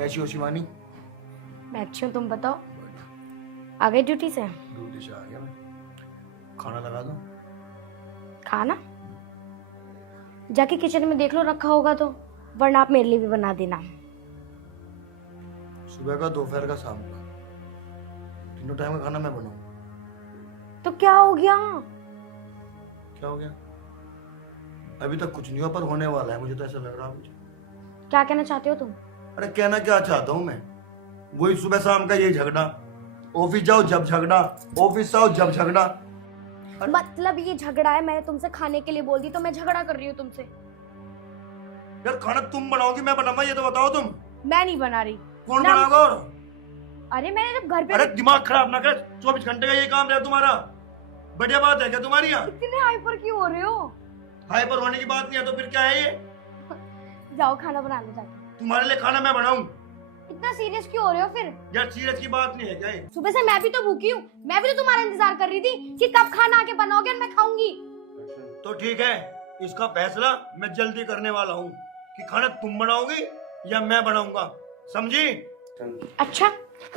कैसी हो शिवानी? मैं अच्छी हूँ, तुम बताओ। आ गए ड्यूटी से? ड्यूटी से आ गया मैं। खाना लगा दूं? खाना जाके किचन में देख लो रखा होगा तो, वरना आप मेरे लिए भी बना देना। सुबह का, दोपहर का, शाम का, तीनों टाइम का खाना मैं बनाऊं? तो क्या हो गया? क्या हो गया? अभी तक कुछ नहीं हुआ, पर होने वाला है, मुझे तो ऐसा लग रहा है मुझे। क्या कहना चाहते हो तुम? अरे कहना क्या चाहता हूँ मैं, वही सुबह शाम का यही झगड़ा। ऑफिस जाओ जब झगड़ा, ऑफिस आओ जब झगड़ा। मतलब ये झगड़ा है? मैंने तुमसे खाने के लिए बोल दी तो मैं झगड़ा कर रही हूँ तुमसे? यार खाना तुम बनाओगी मैं बनाऊंगा, ये तो बताओ तुम। मैं नहीं बना रही। कौन ना- बनाएगा? और अरे मैंने जब घर पे अरे दिमाग खराब ना कर, 24 घंटे का ये काम है तुम्हारा। बढ़िया बात है क्या तुम्हारी? यहाँ इतने हाइपर क्यों हो रहे हो? हाइपर होने की बात नहीं है तो फिर क्या है ये? जाओ खाना बना लो जाके। तुम्हारे लिए खाना मैं बनाऊं? इतना सीरियस क्यों हो रहे हो फिर? यार सीरियस की बात नहीं है क्या ये? सुबह से मैं भी तो भूखी हूँ, मैं भी तो तुम्हारा इंतजार कर रही थी कि कब खाना आके बनाओगे और मैं खाऊंगी। तो ठीक है, इसका फैसला मैं जल्दी करने वाला हूँ कि खाना तुम बनाओगी या मैं बनाऊंगा, समझी? अच्छा,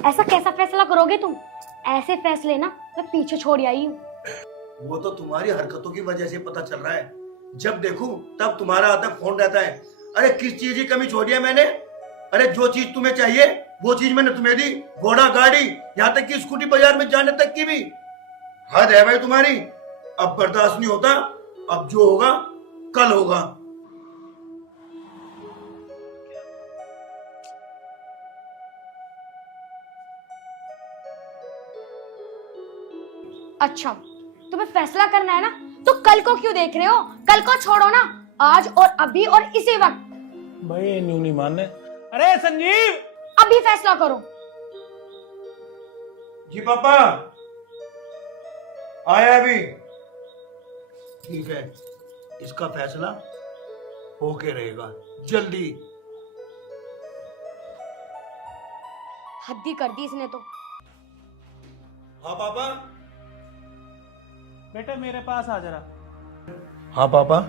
ऐसा कैसा फैसला करोगे तुम? ऐसे फैसले ना मैं पीछे छोड़ आई हूँ। वो तो तुम्हारी हरकतों की वजह से पता चल रहा है। जब देखूं तब तुम्हारा आता फोन रहता है। अरे किस चीज की कमी छोड़ी है मैंने? अरे जो चीज तुम्हें चाहिए वो चीज मैंने तुम्हें दी, घोड़ा, गाड़ी, यहाँ तक कि स्कूटी बाजार में जाने तक की भी। हद है भाई तुम्हारी, अब बर्दाश्त नहीं होता। अब जो होगा कल होगा। अच्छा, तुम्हें फैसला करना है ना, तो कल को क्यों देख रहे हो? कल को छोड़ो ना, आज और अभी और इसी वक्त। भाई ये न्यू नहीं मानने। अरे संजीव, अभी फैसला करो। जी पापा आया अभी। ठीक है, इसका फैसला होके रहेगा जल्दी। हद ही कर दी इसने तो। हाँ पापा। बेटा मेरे पास आ जरा। हाँ पापा।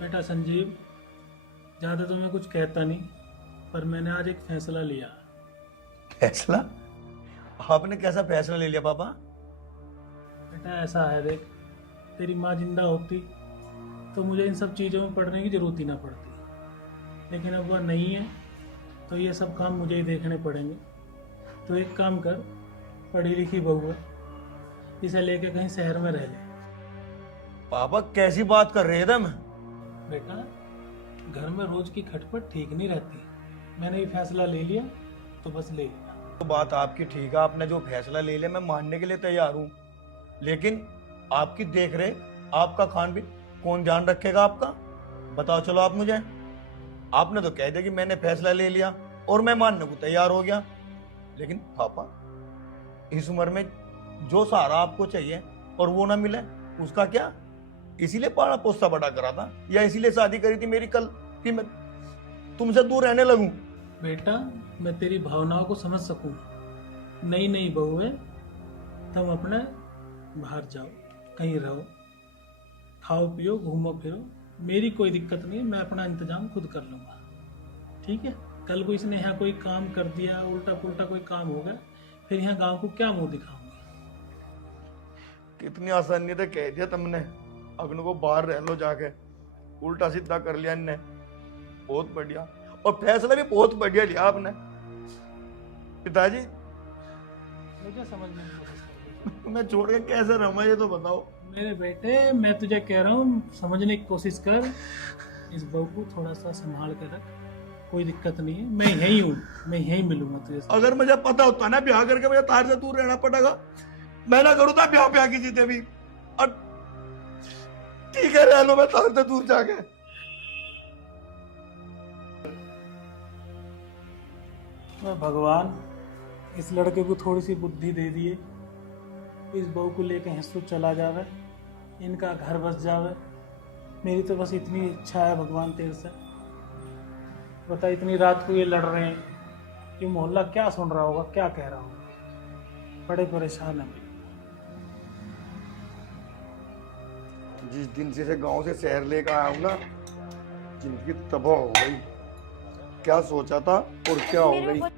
बेटा संजीव, ज्यादा तो मैं कुछ कहता नहीं, पर मैंने आज एक फैसला लिया। फैसला? आपने कैसा फैसला ले लिया पापा? बेटा ऐसा है, देख, तेरी माँ जिंदा होती तो मुझे इन सब चीज़ों में पढ़ने की जरूरत ही ना पड़ती, लेकिन अब वह नहीं है तो ये सब काम मुझे ही देखने पड़ेंगे। तो एक काम कर, पढ़ी लिखी बहू है, इसे लेके कहीं शहर में रह ले। पापा कैसी बात कर रहे हैं तुम? बेटा घर में रोज की खटपट ठीक नहीं रहती, मैंने ये फैसला ले लिया तो बस ले लिया। तो बात आपकी ठीक है, आपने जो फैसला ले लिया मैं मानने के लिए तैयार हूँ, लेकिन आपकी देख रेख, आपका खान पीन कौन ध्यान रखेगा आपका? बताओ चलो आप मुझे। आपने तो कह दिया कि मैंने फैसला ले लिया और मैं मानने को तैयार हो गया, लेकिन पापा इस उम्र में जो सहारा आपको चाहिए और वो ना मिले, उसका क्या? इसीलिए पाला पोसा बड़ा करा था या इसीलिए शादी करी थी मेरी कल कि मैं तुमसे दूर रहने लगूं? बेटा मैं तेरी भावनाओं को समझ सकूं। नई नई बहू है, तुम अपने बाहर जाओ, कहीं रहो, खाओ पियो, घूमो फिरो, मेरी कोई दिक्कत नहीं, मैं अपना इंतजाम खुद कर लूंगा, ठीक है? कल को इसने यहाँ कोई काम कर दिया, उल्टा पुल्टा कोई काम होगा, फिर यहाँ गांव को क्या मुंह दिखाऊंगी? कितनी आसानी से कह दिया तुमने, अग्न को बाहर रह लो जाके, उल्टा सीधा कर लिया इनने। बहुत बढ़िया, और फैसला भी बहुत बढ़िया लिया आपने। पिताजी मुझे समझने की कोशिश कर। मैं छोड़ के कैसे रहूंगा ये तो बताओ। मेरे बेटे मैं तुझे कह रहा हूँ, समझने की कोशिश कर, इस बहू को थोड़ा सा संभाल कर रख, कोई दिक्कत नहीं है, मैं यही हूँ, मैं यही मिलूंगा तुझे। अगर मुझे पता होता ना ब्याह करके मुझे तार से दूर रहना पड़ेगा, मैं ना करूँ था ब्याह ब्याह की जीते भी। और ठीक है रह लो, मैं तार से दूर जाके। भगवान इस लड़के को थोड़ी सी बुद्धि दे दिए, इस बहू को लेके हिस्सू चला जावे, इनका घर बस जावे। मेरी तो बस इतनी इच्छा है भगवान तेरे से। बता, इतनी रात को ये लड़ रहे हैं, ये मोहल्ला क्या सुन रहा होगा, क्या कह रहा होगा? बड़े परेशान है। जिस दिन से गांव से शहर लेकर आया हूं ना, जिंदगी तबाह हो गई। क्या सोचा था और क्या हो मेरे गई। को-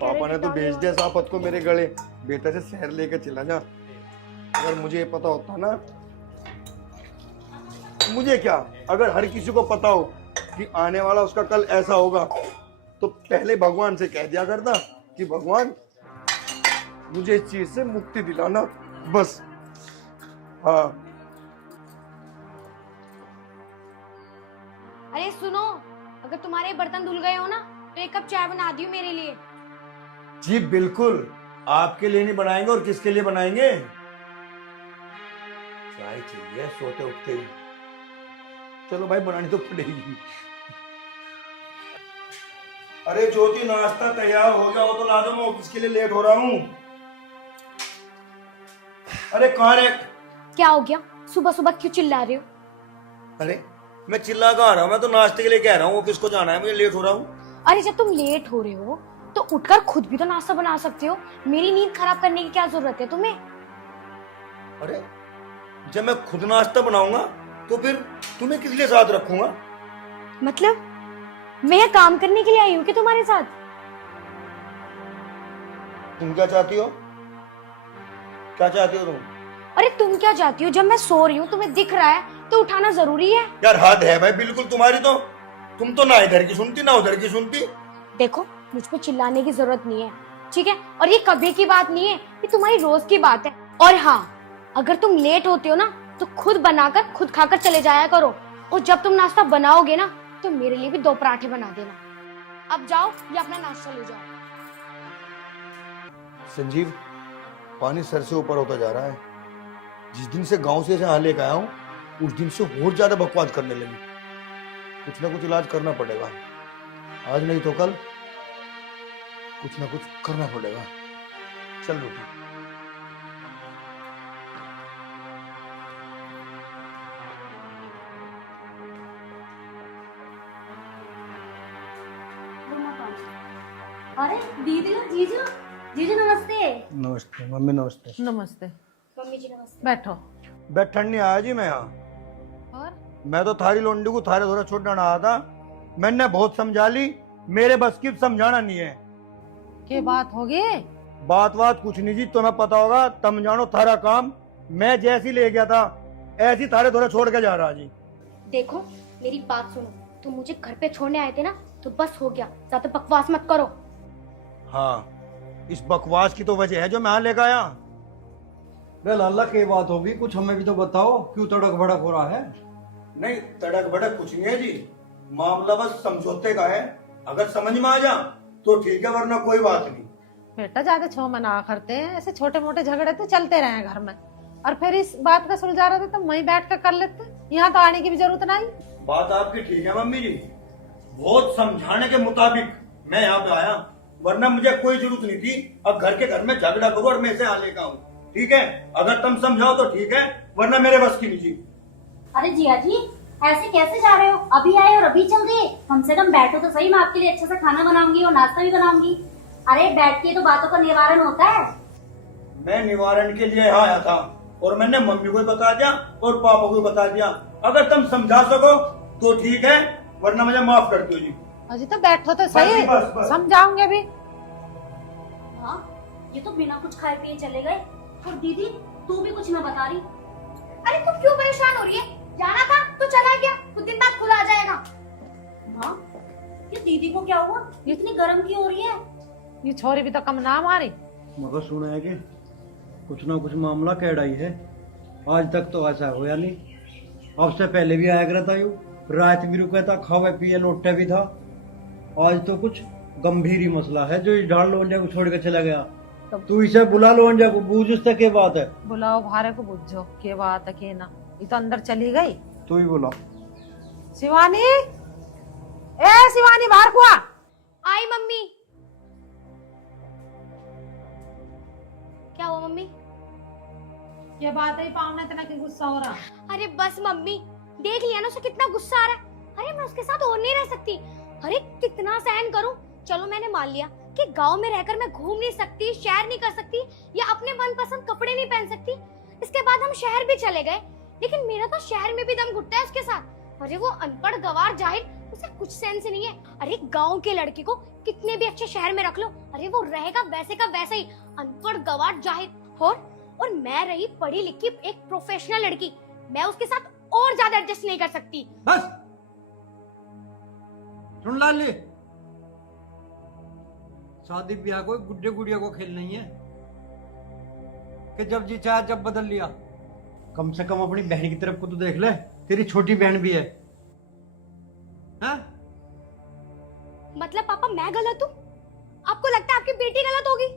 पापा ने तो भेज दिया सापत को मेरे गले, बेटा से शहर लेके चला जा। अगर मुझे ये पता होता ना, मुझे क्या, अगर हर किसी को पता हो कि आने वाला उसका कल ऐसा होगा, तो पहले भगवान से कह दिया करता कि भगवान मुझे इस चीज से मुक्ति दिलाना, बस। हाँ अरे सुनो, अगर तुम्हारे बर्तन धुल गए हो ना तो एक कप चाय बना दियो मेरे लिए। जी बिल्कुल, आपके लिए नहीं बनाएंगे और किसके लिए बनाएंगे। चाय चाहिए सोते उठते ही। चलो भाई, बनानी तो पड़ेगी। अरे ज्योति, नाश्ता तैयार हो गया हो तो ला दो, मैं ऑफिस के लिए लेट हो रहा हूँ। अरे कहाँ रे? क्या हो गया, सुबह सुबह क्यों चिल्ला रहे हो? अरे मैं चिल्ला कहाँ रहा हूँ, मैं तो नाश्ते के लिए कह रहा हूँ, ऑफिस को जाना है, मुझे लेट हो रहा हूँ। अरे जब तुम लेट हो रहे हो तो उठकर खुद भी तो नाश्ता बना सकते हो। मेरी नींद खराब करने की क्या जरूरत है तुम्हें? अरे जब मैं खुद नाश्ता बनाऊंगा तो फिर तुम्हें किस लिए साथ रखूंगा? मतलब मैं यहाँ काम करने के लिए आई हूँ कि तुम्हारे साथ? तुम क्या चाहती हो? क्या चाहती हो तुम? अरे तुम क्या चाहती हो? जब मैं सो रही हूँ तुम्हें दिख रहा है तो उठाना जरूरी है। यार हद है भाई बिल्कुल तुम्हारी तो। तुम तो ना इधर की सुनती ना उधर की सुनती। देखो, मुझ पे चिल्लाने की जरूरत नहीं है, ठीक है? और ये कभी की बात नहीं है, ये तुम्हारी रोज की बात है। और हाँ, अगर तुम लेट होते हो ना तो खुद बनाकर खुद खाकर चले जाया करो। और जब तुम नाश्ता बनाओगे ना तो मेरे लिए भी 2 पराठे बना देना। अब जाओ, ये अपना नाश्ता ले जाओ। संजीव, पानी सर से ऊपर होता जा रहा है। जिस दिन से गांव से यहाँ लेकर आया हूँ उस दिन से और ज्यादा बकवास करने लगी। कुछ ना कुछ इलाज करना पड़ेगा, आज नहीं तो कल कुछ ना कुछ करना पड़ेगा। चल बेटी। अरे दीदी और जीजू, जीजू नमस्ते। नमस्ते मम्मी। नमस्ते नमस्ते। मम्मी जी नमस्ते। बैठो। बैठन नहीं आया जी मैं यहाँ। और मैं तो थारी लोंडी को थारे थोड़ा छोड़ना आया था। मैंने बहुत समझा ली, मेरे बस की समझाना नहीं है। क्या बात होगी? बात कुछ नहीं जी, तुम्हें पता होगा, तुम जानो थारा काम। मैं जैसी ले गया था ऐसी थारे थोड़ा छोड़ के जा रहा जी। देखो मेरी बात सुनो, तुम मुझे घर पे छोड़ने आए थे ना तो बस हो गया, ज्यादा बकवास मत करो। हाँ, इस बकवास की तो वजह है जो मैं यहाँ लेकर आया। रे लाला की बात होगी, कुछ हमें भी तो बताओ, क्यों तड़क भड़क हो रहा है? नहीं, तड़क भड़क कुछ नहीं है जी, मामला बस समझौते का है। अगर समझ में आ जा तो ठीक है, वरना कोई बात नहीं। बेटा ज्यादा छो मना करते हैं, ऐसे छोटे मोटे झगड़े तो चलते रहे घर में। और फिर इस बात का सुलझा रहे थे तो वहीं बैठ कर लेते, यहाँ तो आने की भी जरूरत नहीं। बात आपकी ठीक है मम्मी जी, बहुत समझाने के मुताबिक मैं यहाँ पे आया, वरना मुझे कोई जरूरत नहीं थी। अब घर के घर में झगड़ा करूँ और मैं इसे यहाँ लेकर आऊँ, ठीक है? अगर तुम समझाओ तो ठीक है, वरना मेरे बस की नहीं जी। अरे जिया जी, ऐसे कैसे जा रहे हो? अभी आए और अभी चल दिए। कम से कम बैठो तो सही, मैं आपके लिए अच्छा सा खाना बनाऊंगी और नाश्ता भी बनाऊंगी। अरे बैठ के तो बातों का निवारण होता है। मैं निवारण के लिए यहाँ आया था और मैंने मम्मी को भी बता दिया और पापा को भी बता दिया। अगर तुम समझा सको तो ठीक है, वरना मुझे माफ कर दो जी। अजी तो बैठो तो सही, बस। समझाऊंगे भी। हाँ, ये तो बिना कुछ खाए पिए चले गए। और दीदी तू भी कुछ ना बता रही। अरे तुम क्यों परेशान हो रही है? जाना था तो चला गया, कुछ दिन बाद खुद आ जाएगा। हाँ, ये दीदी को क्या हुआ? इतनी गर्म क्यों हो रही है? ये छोरी भी तो कम ना मारी। मगर सुना है कि कुछ ना कुछ मामला कैडाई है। आज तक तो ऐसा होया नहीं, अब से पहले भी आया करता यू, रात भी रुका था, खावे पिए लोटे भी था। आज तो कुछ गंभीर ही मसला है जो इस ढाल लोंजा को छोड़ के चला गया। तू इसे बुला लोंजा को, बूझ उससे क्या बात है? बुलाओ भारे को, बुझो के बात है के ना। ये तो अंदर चली गई। तू ही बुला। शिवानी, ए शिवानी बाहर को आ। आई मम्मी। क्या हुआ मम्मी? ये बात है, पाँव ने इतना क्यों गुस्सा हो रहा? अरे बस मम्मी, देख लिया ना उसे कितना गुस्सा आ रहा है। अरे मैं उसके साथ और नहीं रह सकती। अरे कितना सहन करूं? चलो मैंने मान लिया कि गांव में रहकर मैं घूम नहीं सकती, शहर नहीं कर सकती, या अपने मनपसंद कपड़े नहीं पहन सकती। इसके बाद हम शहर भी चले गए, लेकिन मेरा तो शहर में भी दम घुटता है उसके साथ। अरे वो अनपढ़ गवार जाहिल, उसे कुछ सेंस नहीं है। अरे गांव के लड़के को कितने भी अच्छे शहर में रख लो, अरे वो रहेगा वैसे का वैसा ही, अनपढ़ गवार जाहिल। और मैं रही पढ़ी लिखी एक प्रोफेशनल लड़की, मैं उसके साथ और ज्यादा एडजस्ट नहीं कर सकती। बस सुन लाली, शादी ब्याह कोई गुड्डे गुड़िया को खेल नहीं है कि जब जी चाहे जब बदल लिया। कम से कम अपनी बहन की तरफ को तो देख ले, तेरी छोटी बहन भी है। हाँ? मतलब पापा मैं गलत हूँ? आपको लगता है आपकी बेटी गलत होगी?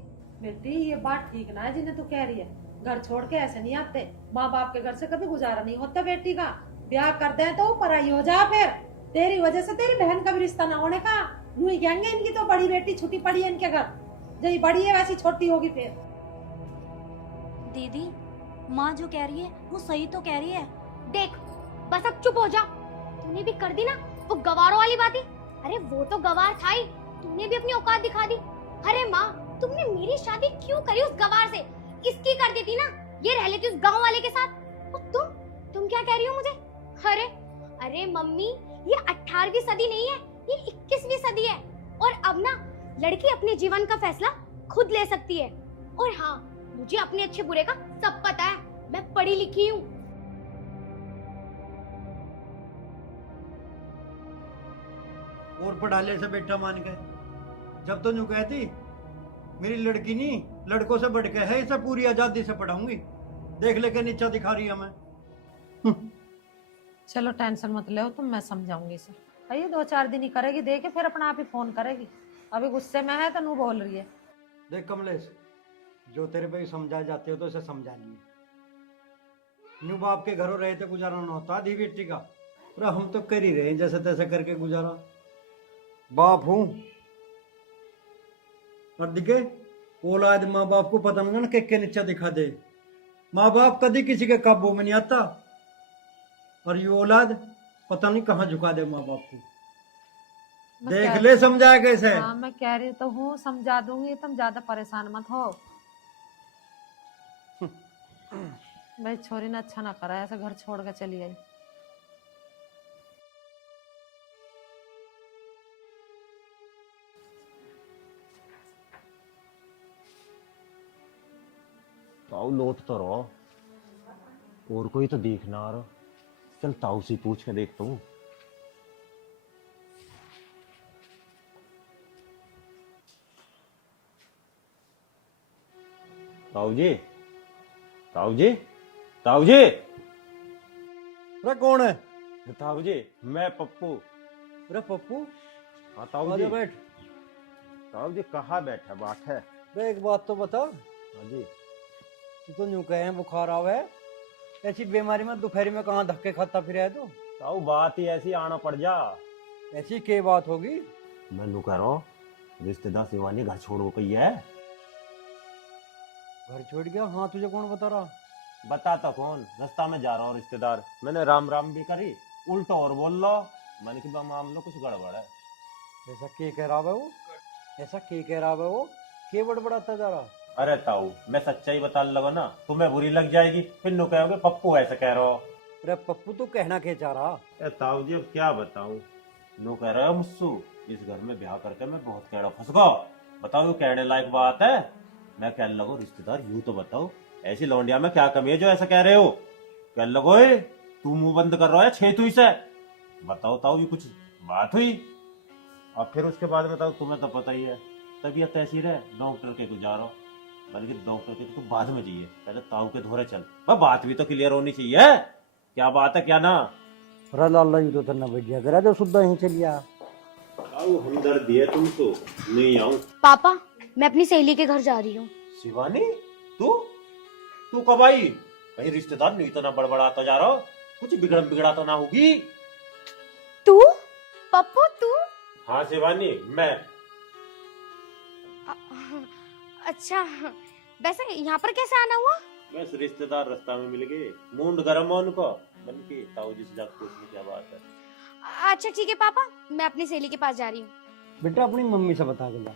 बेटी ये बात ठीक ना है जिन्हें तू कह रही है, घर छोड़ के ऐसे नहीं आते, माँ बाप के घर से कभी गुजारा नहीं होता बेटी का। ब्याह कर दे तो पराई हो जा, फिर तेरी वजह से तेरी बहन का भी रिश्ता ना होने का। यूं ही कहेंगे इनकी तो बड़ी बेटी छुट्टी पड़ी है इनके घर, जही बड़ी है वैसी छोटी होगी। फिर दीदी माँ जो कह रही है वो सही तो कह रही है। देख बस अब चुप हो जा। तूने भी कर दी ना वो गवारों वाली बातें। अरे वो तो गवार था ही, तूने भी अपनी औकात दिखा दी। अरे माँ तुमने मेरी शादी क्यों करी उस गवार से? इसकी कर देती ना, ये रह लेती उस गांव वाले के साथ। और तुम क्या कह रही हो मुझे? अरे मम्मी ये 18वीं सदी नहीं है, ये 21वीं सदी है। और अब ना लड़की अपने जीवन का फैसला खुद ले सकती है। और हाँ मुझे अपने अच्छे बुरे का सब पता है, मैं पढ़ी लिखी हूँ। और पढ़ा ले से बेटा मान के, जब तो यूं कहती मेरी लड़की नहीं लड़कों से बढ़ के है, इसे पूरी आजादी से पढ़ाऊंगी। देख लेके नीचा दिखा रही है मैं। चलो टेंशन मत लो तुम, मैं समझाऊंगी इसे। ये 2-4 दिन ही करेगी, देखे फिर अपना आप ही फोन करेगी। अभी गुस्से में है तो नू बोल रही है। देख कमलेश, जो तेरे पे समझा जाते हो तो इसे समझा नहीं। न्यू बाप के घरों रहे थे गुजारा ना होता धी बेटी का, और हम तो कर ही रहे हैं जैसे तैसे करके गुजारा। बाप हूं और दिखे औलाद माँ बाप को पता नहीं ना के नीचे दिखा दे। माँ बाप कभी किसी के काबू में नहीं आता, और ये औलाद पता नहीं कहाँ झुका दे माँ बाप को। देख ले समझाया कैसे। हाँ मैं कह रही तो हूँ, समझा दूंगी, तुम ज्यादा परेशान मत हो। भाई छोरी ने अच्छा ना करा, ऐसे घर छोड़ के चली गई। ताऊ लौट तो रहो, और कोई तो दिख ना रहा। चल ताऊ से पूछ के देखता हूँ। ताऊ जी, ताऊ जी, ताऊ जी। अरे कौन है? ताऊ जी मैं पप्पू। अरे पप्पू, हाँ ताऊ आजा जी। बैठ। ताऊ जी कहाँ बैठा बाट है? अरे एक बात तो बता, हाँ जी। तू तो यूं कहे बुखार आवे, ऐसी बीमारी में दोपहरी में कहाँ धक्के खाता फिर है तू? ताऊ बात ही ऐसी आना पड़ जा। ऐसी क्या बात होगी? मैं लू कह रहा हूँ, रिश्तेदार शिवानी घर छोड़ो कही है। घर छोड़ गया? हाँ तुझे कौन बता रहा? बताता कौन, रास्ता में जा रहा हूँ रिश्तेदार, मैंने राम राम भी करी, उल्टा और बोल लो। मैंने कि मामला कुछ गड़बड़ है। ऐसा क्या कह रहा है वो? ऐसा क्या कह रहा है वो? क्या बड़बड़ाता जा रहा? अरे ताऊ मैं सच्चाई बता लगा ना, तुम्हें बुरी लग जाएगी, फिर नो कहोगे पप्पू ऐसे कह रहा हो। अरे पप्पू तू कहना क्या चाह रहा? ए ताऊ जी अब क्या बताऊं, नो कह रहे हो मुझसे इस घर में ब्याह करके मैं बहुत कहड़ा फंस गया। बताओ कहने लायक बात है? मैं कहने लगो रिश्तेदार यूं तो बताओ, ऐसी लौंडिया में क्या कमी है जो ऐसा कह रहे हो? कहने लगो तू मुंह बंद कर रहा है छेतुई से। बताओ ताऊ ये कुछ बात हुई? अब फिर उसके बाद बताओ, तुम्हें तो पता ही है तबीयत ऐसी रहे, डॉक्टर के को जा रहा हूँ। बल्कि डॉक्टर के तो बाद में चाहिए, पहले ताऊ के धोरे चल। बात भी तो क्लियर होनी चाहिए, क्या बात है क्या ना? अरे लाला यू तो तेना बढ़िया करा जो सुद्धा यहीं चलिया। ताऊ हमदर्दी है तुमको, नहीं आऊं। पापा मैं अपनी सहेली के घर जा रही हूँ। शिवानी तू तू कब आई? कहीं रिश्तेदार नहीं तो ना बड़बड़ाता जा रहा, कुछ बिगड़ाता ना होगी? तू पप्पू तू? हाँ शिवानी मैं। अच्छा वैसे यहाँ पर कैसे आना हुआ? बस रिश्तेदार रास्ता में मिल गए, मूड गर्म है उनको, बल्कि ताऊ जी से जाकर पूछने क्या बात है। अच्छा ठीक है पापा, मैं अपनी सहेली के पास जा रही हूँ। बेटा अपनी मम्मी से बता के जा।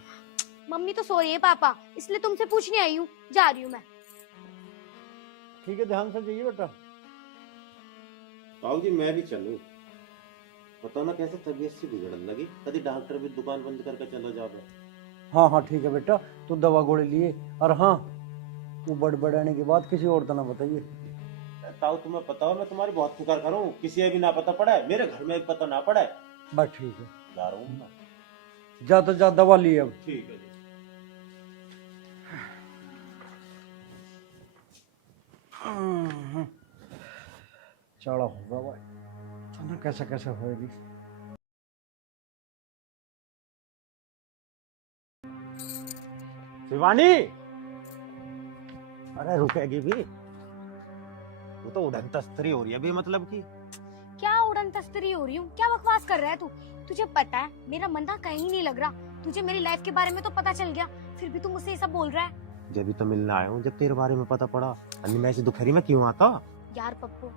मम्मी तो सो रही है पापा, इसलिए तुमसे पूछने आई हूँ, जा रही हूँ मैं। ठीक है ध्यान से जाइए बेटा। ताऊ जी मैं भी चलूं? बताओ ना कैसे तबीयत सी बिगड़ने लगी, कभी डॉक्टर भी दुकान बंद करके चलो जाओ। हाँ हाँ ठीक है बेटा, तू दवा गोली लिए। और हाँ, तू बड़बड़ाने के बाद किसी और तो ना बताइए। ताऊ तुम्हें पता हो मैं तुम्हारी बहुत फिक्र करूं, किसी भी ना पता पड़े, मेरे घर में भी पता ना पड़े। बस ठीक है, जा रहा हूं मैं। जा तो जा, दवा लिए अब। ठीक है जी। चढ़ा होगा भाई, तो ना कैसे कैसे होएगी। शिवानी, अरे रुकेगी भी, वो तो उड़न तस्तरी हो रही है भी, मतलब की क्या उड़न तस्तरी हो रही हूँ? क्या बकवास कर रहा है तू? तुझे पता है मेरा मन ना कहीं नहीं लग रहा। तुझे मेरी लाइफ के बारे में तो पता चल गया, फिर भी तू मुझसे ये सब बोल रहा है। जब भी तो मिलने आया हूँ, जब तेरे बारे में पता पड़ा, अन्य मैं ऐसी दुपहरी में क्यों आता। यार पप्पू,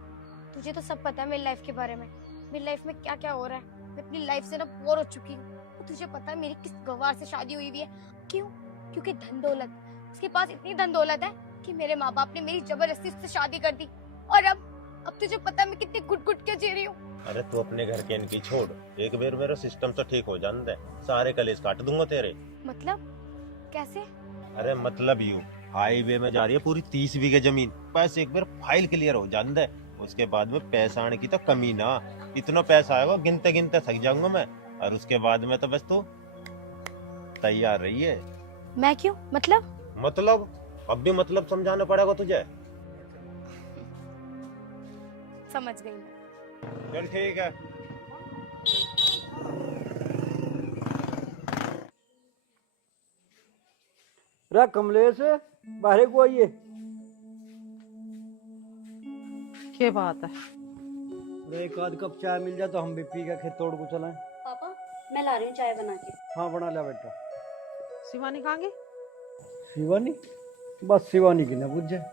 तुझे तो सब पता है मेरी लाइफ के बारे में, मेरी लाइफ में क्या क्या हो रहा है। मैं अपनी लाइफ से ना बोर हो चुकी हूँ। तुझे पता है मेरी किस गवार से शादी हुई है? क्यों? क्योंकि धन दौलत, उसके पास इतनी धन दौलत है कि मेरे माँ बाप ने मेरी जबरदस्ती उससे शादी कर दी। और अब तुझे पता है मैं कितनी घुट घुट के जी रही हूँ। अरे तू अपने घर के इनकी छोड़, एक बार मेरा सिस्टम तो ठीक हो जाने दे, सारे कलेश काट दूंगा तेरे। मतलब कैसे? अरे मतलब यूं, हाईवे में जा रही है पूरी 30 बीघे जमीन, बस एक बार फाइल क्लियर हो जाने दे, उसके बाद में पैसा आने की तो कमी ना। इतना पैसा आएगा गिनते गिनते थक जाऊंगा मैं, और उसके बाद में तो बस तू तैयार रही है। मैं क्यों? मतलब अब भी मतलब समझाना पड़ेगा तुझे। समझ गई मैं। चल ठीक है। रे कमलेश, बाहर को आइए। क्या बात है? एक आध कप चाय मिल जाए तो हम भी पी के खेत तोड़ को चलाएं। पापा मैं ला रही हूँ चाय बना के। हाँ बना लिया बेटा। शिवानी कहाँ गई? शिवानी? बस शिवानी की ना बुझ जाए,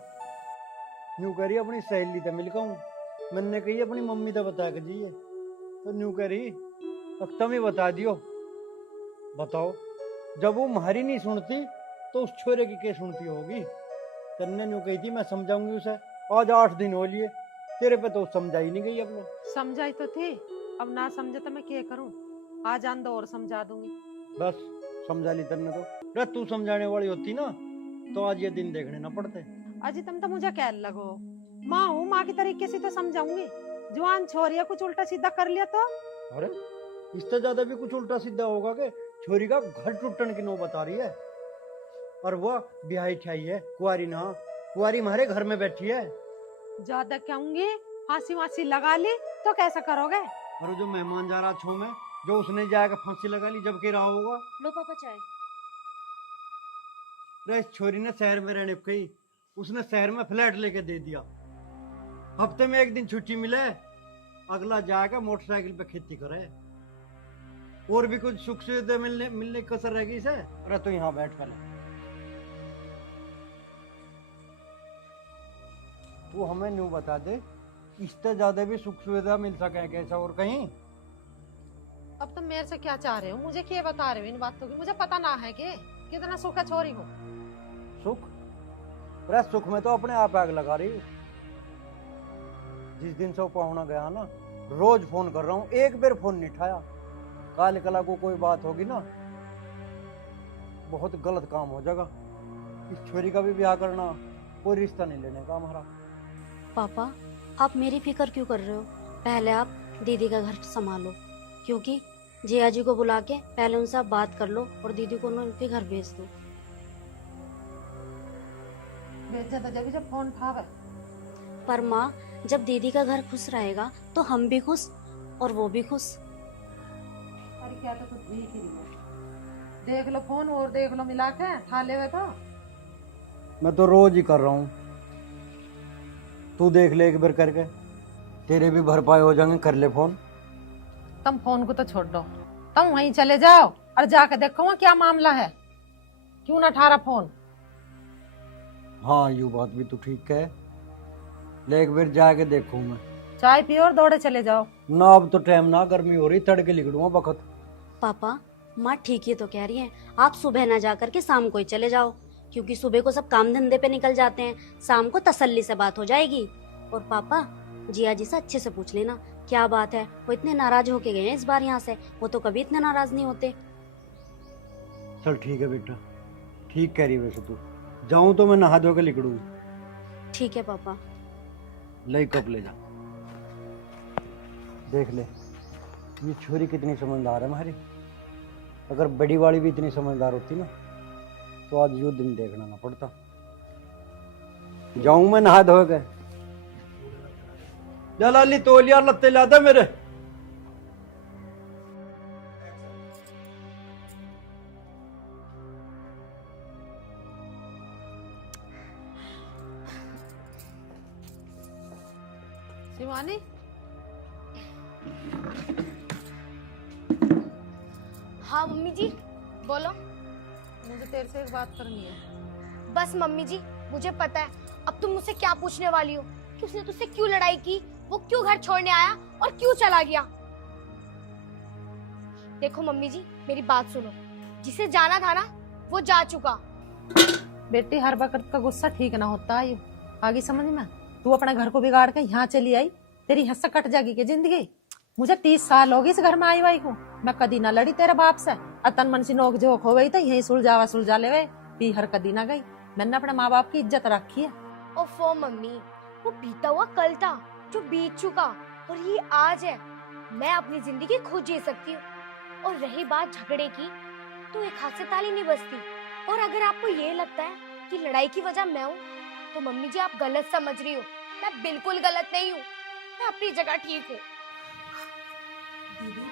न्यू करी अपनी सहेली तो मिल हूँ, मैंने कही अपनी मम्मी तो बता के जाइए, तो न्यू करी अब तुम ही बता दियो। बताओ, जब वो हमारी नहीं सुनती तो उस छोरे की क्या सुनती होगी। तन्ने न्यू कही थी मैं समझाऊंगी उसे, आज 8 दिन हो लिए, तेरे पे तो समझा ही नहीं गई। अब लोग समझाई तो थी, अब ना समझे तो मैं क्या करूं? आ जान दो और समझा दूंगी। बस समझा ली तन्ने तो। रे तू समझाने वाली होती ना तो आज ये दिन देखने ना पड़ते। अजी तुम तो मुझे कह लगो, माँ हूँ, माँ की तरीके से तो समझाऊंगी। जवान छोरिया कुछ उल्टा सीधा कर लिया तो? अरे इससे ज्यादा भी कुछ उल्टा सीधा होगा कि छोरी का घर टूटने की नौबत आ रही है, और वह ब्याही ठाई है, कुआरी ना, कुआरी हमारे घर में बैठी है। ज्यादा कहूंगी, फांसी वांसी लगा ली तो कैसा करोगे? और जो मेहमान जा रहा छो में, जो उसने जाकर फांसी लगा ली जब के रहा होगा। लो पापा चाय। रे इस छोरी ने शहर में रहने को कही, उसने शहर में फ्लैट लेके दे दिया, हफ्ते में 1 दिन छुट्टी मिले, अगला जाकर मोटरसाइकिल पे खेती करे। और भी कुछ सुख सुविधा मिलने की कसर रह गई से। अरे तो यहाँ बैठ पहले, वो हमें न्यू बता दे, इससे ज्यादा भी सुख सुविधा मिल सके कैसा और कहीं। अब तुम मेरे से क्या चाह रहे हो? मुझे क्या बता रहे हो इन बातों की? मुझे पता ना है कि कितना सुख है छोरी को। सुख? अरे सुख में तो अपने आप आग लगा रही। जिस दिन से वो पाहुणा गया ना, रोज फोन कर रहा हूँ, एक बार फोन नहीं उठाया। काल कला को कोई बात होगी ना, बहुत गलत काम हो जाएगा। इस छोरी का भी ब्याह करना, कोई रिश्ता नहीं लेने का हमारा। पापा आप मेरी फिक्र क्यों कर रहे हो? पहले आप दीदी का घर संभालो, क्योंकि जिया जी को बुला के पहले उनसे आप बात कर लो और दीदी को उनके घर भेज दो। भेजा तो जब फोन उठावे। पर माँ, जब दीदी का घर खुश रहेगा तो हम भी खुश और वो भी खुश। अरे क्या तो कुछ देख ही नहीं है। देख लो फोन और देख लो मिला के, ठा ले तो। मैं तो रोज ही कर रहा हूँ, तू देख ले एक बार करके, तेरे भी भरपाई हो जाएंगे। कर ले फोन। तुम फोन को तो छोड़ दो, तुम वहीं चले जाओ और जाके देखो वहाँ क्या मामला है, क्यों ना उठा रहा फोन। हाँ यू बात भी तू ठीक है, ले एक बार जाके देखूं मैं। चाय पियो और दौड़े चले जाओ ना। अब तो टाइम ना, गर्मी हो रही, तड़के निकलूंगा बखत। पापा माँ ठीक ही तो कह रही है, आप सुबह ना जा करके शाम को ही चले जाओ, क्योंकि सुबह को सब काम धंधे पे निकल जाते हैं, शाम को तसल्ली से बात हो जाएगी। और पापा जिया जी से अच्छे से पूछ लेना क्या बात है, वो इतने नाराज होके गए हैं इस बार यहाँ से। वो तो कभी इतने नाराज नहीं होते। चल ठीक है बेटा, ठीक कह रही है वैसे तू। जाऊं तो मैं नहा धो के निकलूँ। ठीक है पापा। ले कप ले जा। देख ले ये छोरी कितनी समझदार है हमारी। अगर बड़ी वाली भी इतनी समझदार होती ना तो आज यो दिन देखना ना पड़ता। जाऊं मैं नहा धो के। जा लाली तौलिया लत्ते ला दे मेरे। शिवानी, हाँ मम्मी जी बोलो। मुझे तेरे से एक बात करनी है। बस मम्मी जी मुझे पता है अब तुम मुझसे क्या पूछने वाली हो कि उसने तुझसे क्यों लड़ाई की, वो क्यों घर छोड़ने आया और क्यों चला गया। देखो मम्मी जी मेरी बात सुनो, जिसे जाना था ना वो जा चुका। बेटी हर वक्त का गुस्सा ठीक ना होता है। आगे समझ में, तू अपने घर को बिगाड़ के यहाँ चली आई, तेरी हंस कट जाएगी की जिंदगी। मुझे 30 साल हो गए इस घर में आई हुई को, मैं कदी ना लड़ी तेरे बाप से। अतन मन से नोक झोंक हो गई तो यही सुलझा ले पी हर कदी ना गई। मैंने अपने माँ बाप की इज्जत रखी है। ओफो मम्मी, वो बीता हुआ कल था जो बीत चुका, और ये आज है। मैं अपनी जिंदगी खुद जी सकती हूँ। और रही बात झगड़े की, तो एक हाथ से ताली नहीं बजती। और अगर आपको ये लगता है कि लड़ाई की वजह मैं हूँ तो मम्मी जी आप गलत समझ रही हो। मैं बिल्कुल गलत नहीं हूँ, मैं अपनी जगह ठीक हूँ। दीदी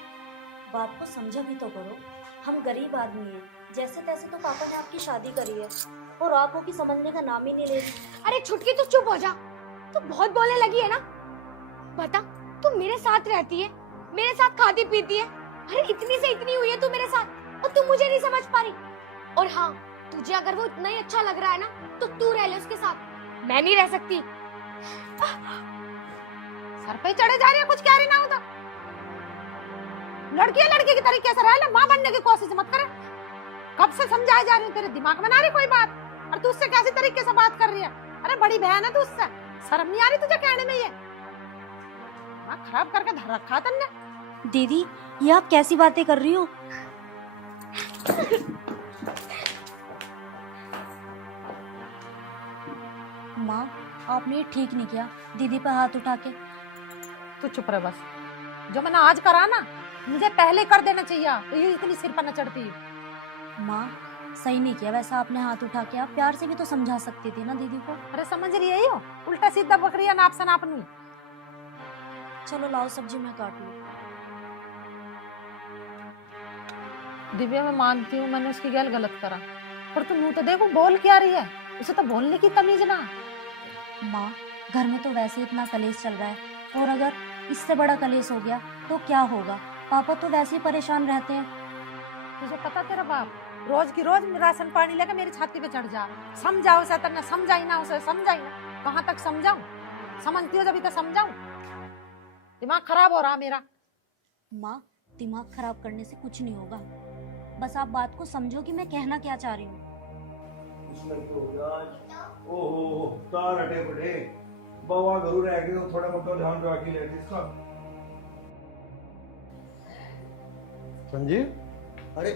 बात को समझा भी तो करो। हम गरीब आदमी हैं, जैसे तैसे तो पापा ने आपकी शादी करी है और आप वो की समझने का नाम ही नहीं ले रही। अरे छुटकी तू चुप हो जा, तू बहुत बोलने लगी है ना। बता, तू मेरे साथ रहती है, मेरे साथ खाती पीती है। अरे इतनी से इतनी हुई है तू मेरे साथ और तू मुझे नहीं समझ पा रही। और हाँ, तुझे अगर वो इतना ही अच्छा लग रहा है ना तो तू रह ले उसके साथ, मैं नहीं रह सकती। सर पे चढ़े जा रही है, कुछ कह रही ना हो तो। लड़की है, लड़की की तरीके से रह ले, माँ बनने की कोशिश मत करे। कब से समझाए जा रही हूँ, तेरे दिमाग में ना रही कोई बात, और तू उससे कैसे तरीके से बात कर रही है। अरे बड़ी बहन है तू, उससे शर्म नहीं आ रही तुझे कहने में? ये दिमाग खराब करके धर रखा तुमने। दीदी ये आप कैसी बातें कर रही हो? माँ आपने ये ठीक नहीं किया दीदी पे हाथ उठा के। तू चुप रह बस। जो मैंने आज करा ना मुझे पहले कर देना चाहिए, तो ये इतनी सिर पर न चढ़ती। माँ सही नहीं किया वैसा आपने हाथ उठा के। आप प्यार से भी तो समझा सकती थी ना दीदी को। अरे समझ रही हो, उल्टा सीधा बकरिया नाप से नापनी। चलो लाओ सब्जी मैं काट लूं। दिव्या मैं मानती हूँ मैंने उसकी गैल गलत करा, पर तुम मुँह तो देखो बोल क्या रही है। उसे तो बोलने की तमीज ना। माँ घर में तो वैसे इतना कलेश चल रहा है, और अगर इससे बड़ा कलेश हो गया तो क्या होगा? पापा तो वैसे ही परेशान रहते हैं। तुझे पता तेरा बाप रोज की रोज राशन पानी लेकर मेरी छाती पे चढ़ जा। समझाओ उसे, तन्ने समझाई ना उसे, समझाई ना। कहाँ तक समझाऊं? समझती हो जब तो समझाऊं। दिमाग खराब हो रहा मेरा। माँ दिमाग खराब करने से कुछ नहीं होगा, बस आप बात को समझो कि मैं कहना क्या चाह रही हूँ। ओहो तार हटे बड़े बाबा जरूर रह गए, थोड़ा मोटा ध्यान रखी ले इसका। संजीव, अरे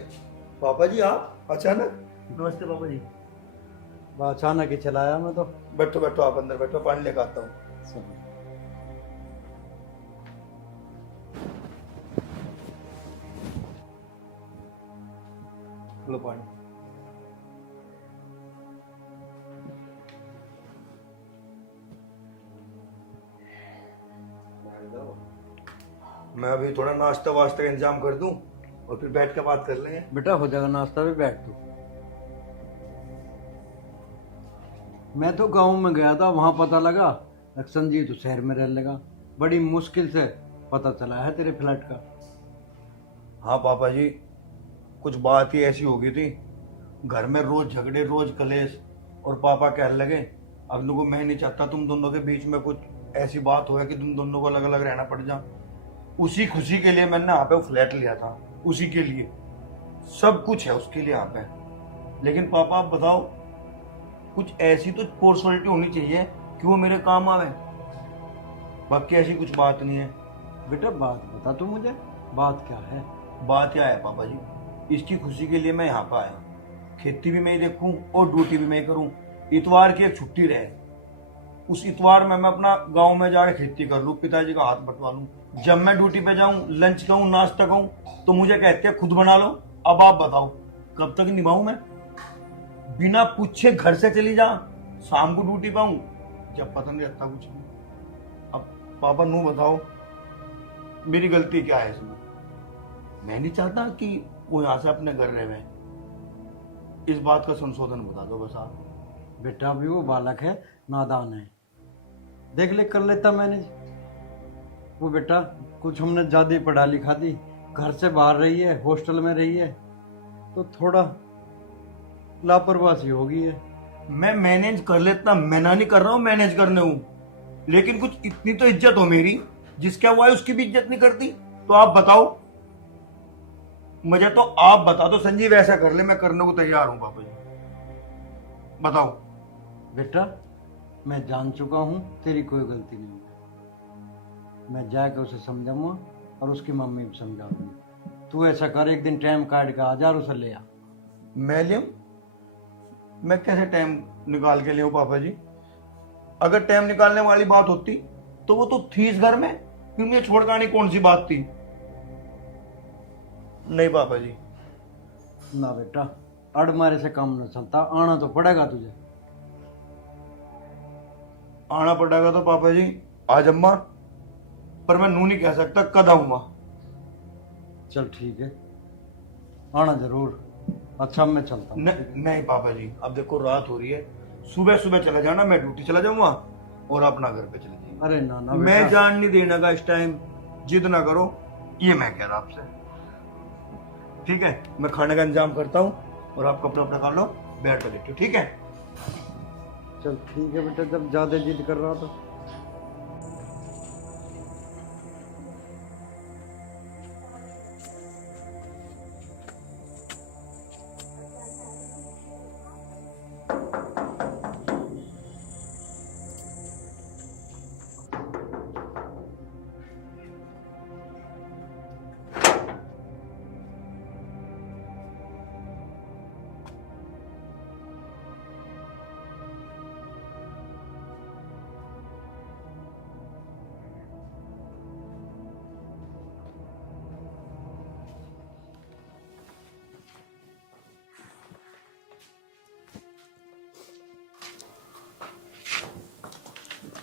पापा जी आप अचानक? नमस्ते पापा जी। अचानक ही चलाया मैं तो। बैठो बैठो, आप अंदर बैठो, पानी लेकर आता हूँ। लो पानी। मैं अभी थोड़ा नाश्ता वास्ता का इंतजाम कर दूं और फिर बैठ के बात कर लेंगे। बेटा हो जाएगा नाश्ता, भी बैठ तू। मैं तो गांव में गया था, वहां पता लगा संजीव तो शहर में रहने लगा। बड़ी मुश्किल से पता चला है तेरे फ्लैट का। हाँ पापा जी, कुछ बात ही ऐसी हो गई थी, घर में रोज झगड़े रोज कलेश, और पापा कहने लगे अब को मैं नहीं चाहता तुम दोनों के बीच में कुछ ऐसी बात हो कि तुम दोनों को अलग अलग रहना पड़ जा। उसी खुशी के लिए मैंने यहाँ पे फ्लैट लिया था, उसी के लिए सब कुछ है उसके लिए यहाँ पे। लेकिन पापा आप बताओ, कुछ ऐसी तो पर्सनैलिटी होनी चाहिए कि वो मेरे काम आवे, बाकी ऐसी कुछ बात नहीं है। बेटा बात बता तू मुझे, बात क्या है? बात क्या है पापा जी, इसकी खुशी के लिए मैं यहाँ पर आया। खेती भी मैं ही देखूं और ड्यूटी भी मैं ही करूं। इतवार की एक छुट्टी रहे, उस इतवार में मैं अपना गांव में जाकर खेती कर लूं, पिताजी का हाथ बटवा लूं। जब मैं ड्यूटी पे जाऊं, लंच कहूं, नाश्ता कहूं, तो मुझे कहते हैं खुद बना लो। अब आप बताओ कब तक निभाऊं मैं? बिना पूछे घर से चली जा, शाम को ड्यूटी पाऊं, जब पता नहीं रहता कुछ नहीं। अब पापा नू बताओ मेरी गलती क्या है इसमें? मैं नहीं चाहता कि वो यहाँ से अपने घर रहे। इस बात का संशोधन बता दो बस आप। बेटा अभी वो बालक है, नादान है, देख ले कर लेता मैनेज। वो बेटा कुछ हमने ज्यादा ही पढ़ा लिखा दी, घर से बाहर रही है, हॉस्टल में रही है, तो थोड़ा लापरवाही हो गई है। मैं मैनेज कर लेता, मैं ना नहीं कर रहा हूँ मैनेज करने हूँ, लेकिन कुछ इतनी तो इज्जत हो मेरी, जिसका वो है उसकी भी इज्जत नहीं करती। तो आप बताओ मुझे, तो आप बता दो संजीव ऐसा कर ले, मैं करने को तैयार हूँ पापा जी, बताओ। बेटा मैं जान चुका हूँ तेरी कोई गलती नहीं है, मैं जाकर उसे समझाऊंगा और उसकी मम्मी भी समझाऊंगी। तू ऐसा कर, एक दिन टाइम काट के आ जा और उसे ले आ। मैं ले आऊं? मैं कैसे टाइम निकाल के ले आऊं पापा जी? अगर टाइम निकालने वाली बात होती तो वो तो थी इस घर में, फिर मुझे छोड़ आने कौन सी बात थी? नहीं पापा जी। ना बेटा, अड़ मारे से काम न चलता, आना तो पड़ेगा तुझे। आना पड़ेगा तो पापा जी आज अम्मा, पर मैं नू नहीं कह सकता, कद आऊंगा। चल ठीक है, आना जरूर। अच्छा मैं चलता हूँ। नहीं पापा जी, अब देखो रात हो रही है, सुबह सुबह चला जाना, मैं ड्यूटी चला जाऊंगा और अपना घर पे चले जाएंगे। अरे ना ना मैं बेटा। जान नहीं देना का इस टाइम, जिद ना करो, ये मैं कह रहा आपसे। ठीक है, मैं खाने का इंतजाम करता हूँ और आप कपड़ा उपड़ा कर लो, बैठ कर लेते, ठीक है? चल ठीक है बेटा, जब ज्यादा जिद कर रहा तो।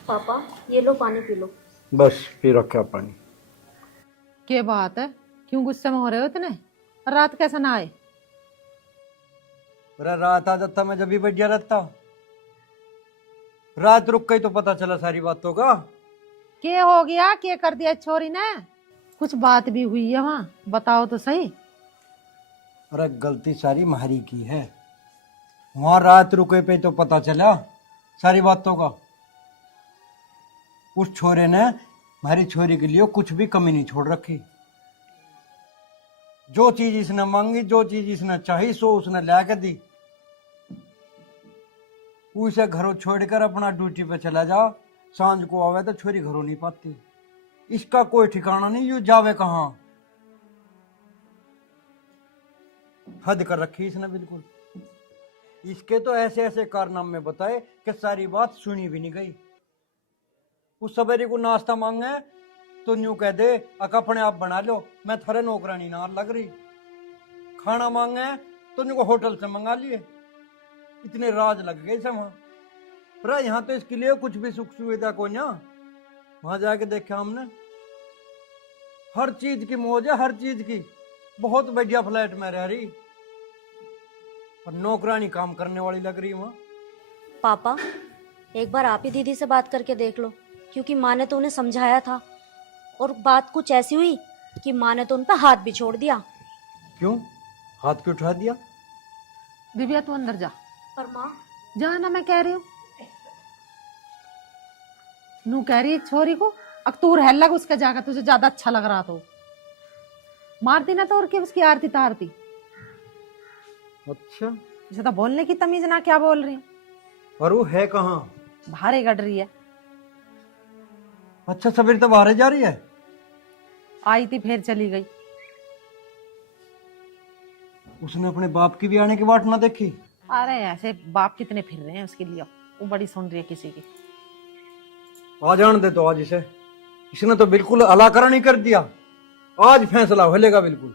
पापा ये लो पानी पी लो। बस पी रखा पानी। क्या बात है, क्यों गुस्से में हो रहे हो इतने? रात कैसा ना आए? अरे रात आ जाता मैं जब भी बैठ गया रहता, रात रुक गई तो पता चला सारी बातों का। क्या हो गया, क्या कर दिया छोरी ने? कुछ बात भी हुई है वहाँ, बताओ तो सही। अरे गलती सारी मारी की है, वहां रात रुके पे तो पता चला सारी बातों का। उस छोरे ने हमारी छोरी के लिए कुछ भी कमी नहीं छोड़ रखी। जो चीज इसने मांगी, जो चीज इसने चाही, सो उसने ला के दी। उसे घरों छोड़कर अपना ड्यूटी पे चला जा, सांझ को आवे तो छोरी घरों नहीं पाती। इसका कोई ठिकाना नहीं, यू जावे कहाँ। हद कर रखी इसने बिल्कुल। इसके तो ऐसे ऐसे कारनामे बताए कि सारी बात सुनी भी नहीं गई। उस सवेरे को नाश्ता मांगे तो न्यू कह दे अक अपने आप बना लो, मैं थरे नौकरानी ना लग रही। खाना मांगे तो न्यू को होटल से मंगा लिए। इतने राज लग गए सब वहां पर। यहाँ तो इसके लिए कुछ भी सुख सुविधा को ना, वहां जाके देखा हमने, हर चीज की मौज है, हर चीज की। बहुत बढ़िया फ्लैट में रह रही और नौकरानी काम करने वाली लग रही वहां। पापा एक बार आप ही दीदी से बात करके देख लो, क्योंकि माँ ने तो उन्हें समझाया था और बात कुछ ऐसी हुई कि माँ ने तो उन पर हाथ भी छोड़ दिया। क्यों हाथ क्यों उठा दिया? दिव्या तू अंदर जा। पर माँ जा ना, मैं कह रही हूँ। नू कह रही है छोरी को, अब तू रह लग उसके जाकर, तुझे ज्यादा अच्छा लग रहा तो मारती ना तो और क्या उसकी आरती तारती। अच्छा, जैसे तो बोलने की तमीज ना, क्या बोल रही हूँ। और वो है कहाँ? बाहर ही गड़ रही है। अच्छा सवेरे तो बाहर ही जा रही है। आई थी फिर चली गई। उसने अपने बाप की भी आने की बात ना देखी। अरे ऐसे बाप कितने फिर रहे हैं उसके लिए, वो बड़ी सुन रही है किसी की। आ जान दे तो आज इसे, इसने तो बिल्कुल अलाकरण ही कर दिया। आज फैसला होलेगा बिल्कुल।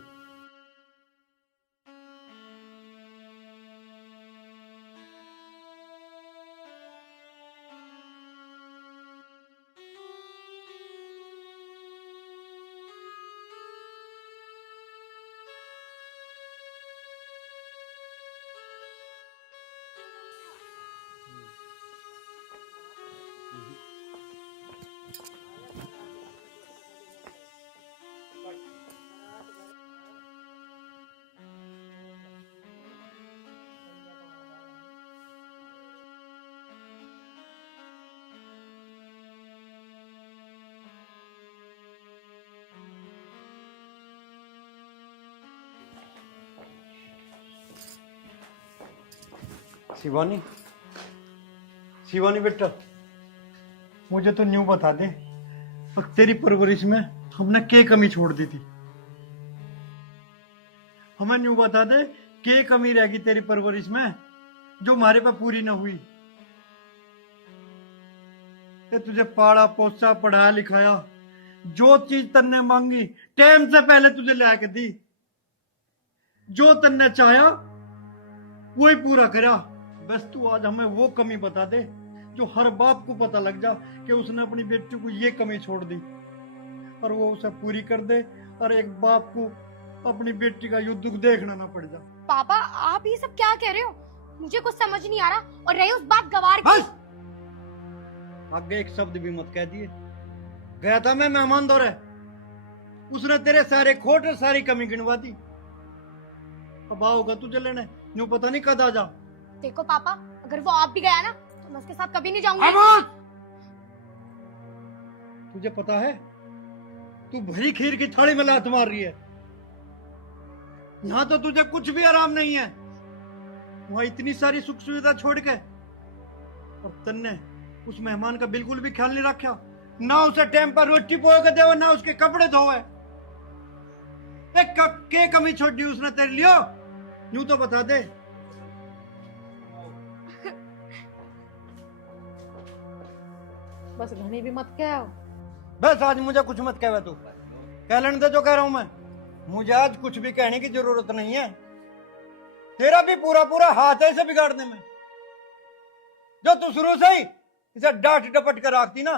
शिवानी, शिवानी बेटा, मुझे तो न्यू बता दे, और तेरी परवरिश में हमने क्या कमी छोड़ दी थी? हमें न्यू बता दे, क्या कमी रहेगी तेरी परवरिश में जो हमारे पे पूरी ना हुई? ते तुझे पाला पोसा पढ़ाया लिखाया, जो चीज तन्ने मांगी टाइम से पहले तुझे ला के दी, जो तन्ने चाहा वही पूरा करा। बस तू आज हमें वो कमी बता दे जो हर बाप को पता लग जा कि उसने अपनी बेटी को ये कमी छोड़ दी, और वो उसे पूरी कर दे, और एक बाप को अपनी बेटी का युद्ध दुख देखना ना पड़ जा। पापा आप ये सब क्या कह रहे हो? मुझे कुछ समझ नहीं आ रहा। और रही उस बात गवार की। बस आगे एक शब्द भी मत कह दिए। गया था मैं मेहमान दौरे, उसने तेरे सारे खोट और सारी कमी गिनवा दी। अब आओगा तुझे लेने, न्यू पता नहीं कद आ जा। देखो पापा, अगर वो आप भी गया ना तो मैं उसके साथ कभी नहीं जाऊंगी। तुझे पता है तू भरी खीर की थाली में लात मार रही है। यहां तो तुझे कुछ भी आराम नहीं है। वहां इतनी सारी सुख सुविधा छोड़ के, और तन्ने उस मेहमान का बिल्कुल भी ख्याल नहीं रखा। ना उसे टाइम पर रोटी पोए के देवे, ना उसके कपड़े धोए। के कमी छोड़ दी उसने तेरे लिए? यूं तो बता दे। बस घनी भी मत कहो। बस आज मुझे कुछ मत कहे तू, कह लेने दे जो कह रहा हूं मैं। मुझे आज कुछ भी कहने की जरूरत नहीं है। तेरा भी पूरा पूरा हाथ है इसे बिगाड़ने में। जो तू शुरू से ही इसे डांट डपट कर रखती ना,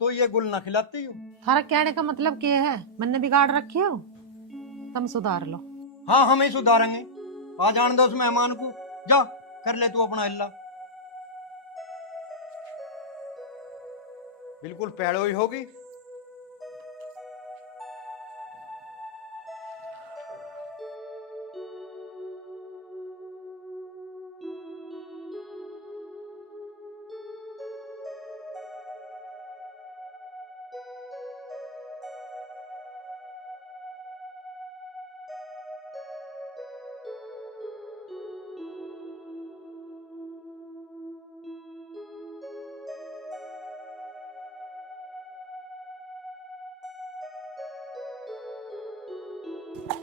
तो ये गुल ना खिलाती हूँ। थारा कहने का मतलब क्या है? मैंने बिगाड़ रखे हो, तुम सुधार लो। हाँ हम ही सुधारेंगे। आ जान दो उस मेहमान को, जा कर ले तू अपना हिल्ला। बिल्कुल पैड़ो ही होगी।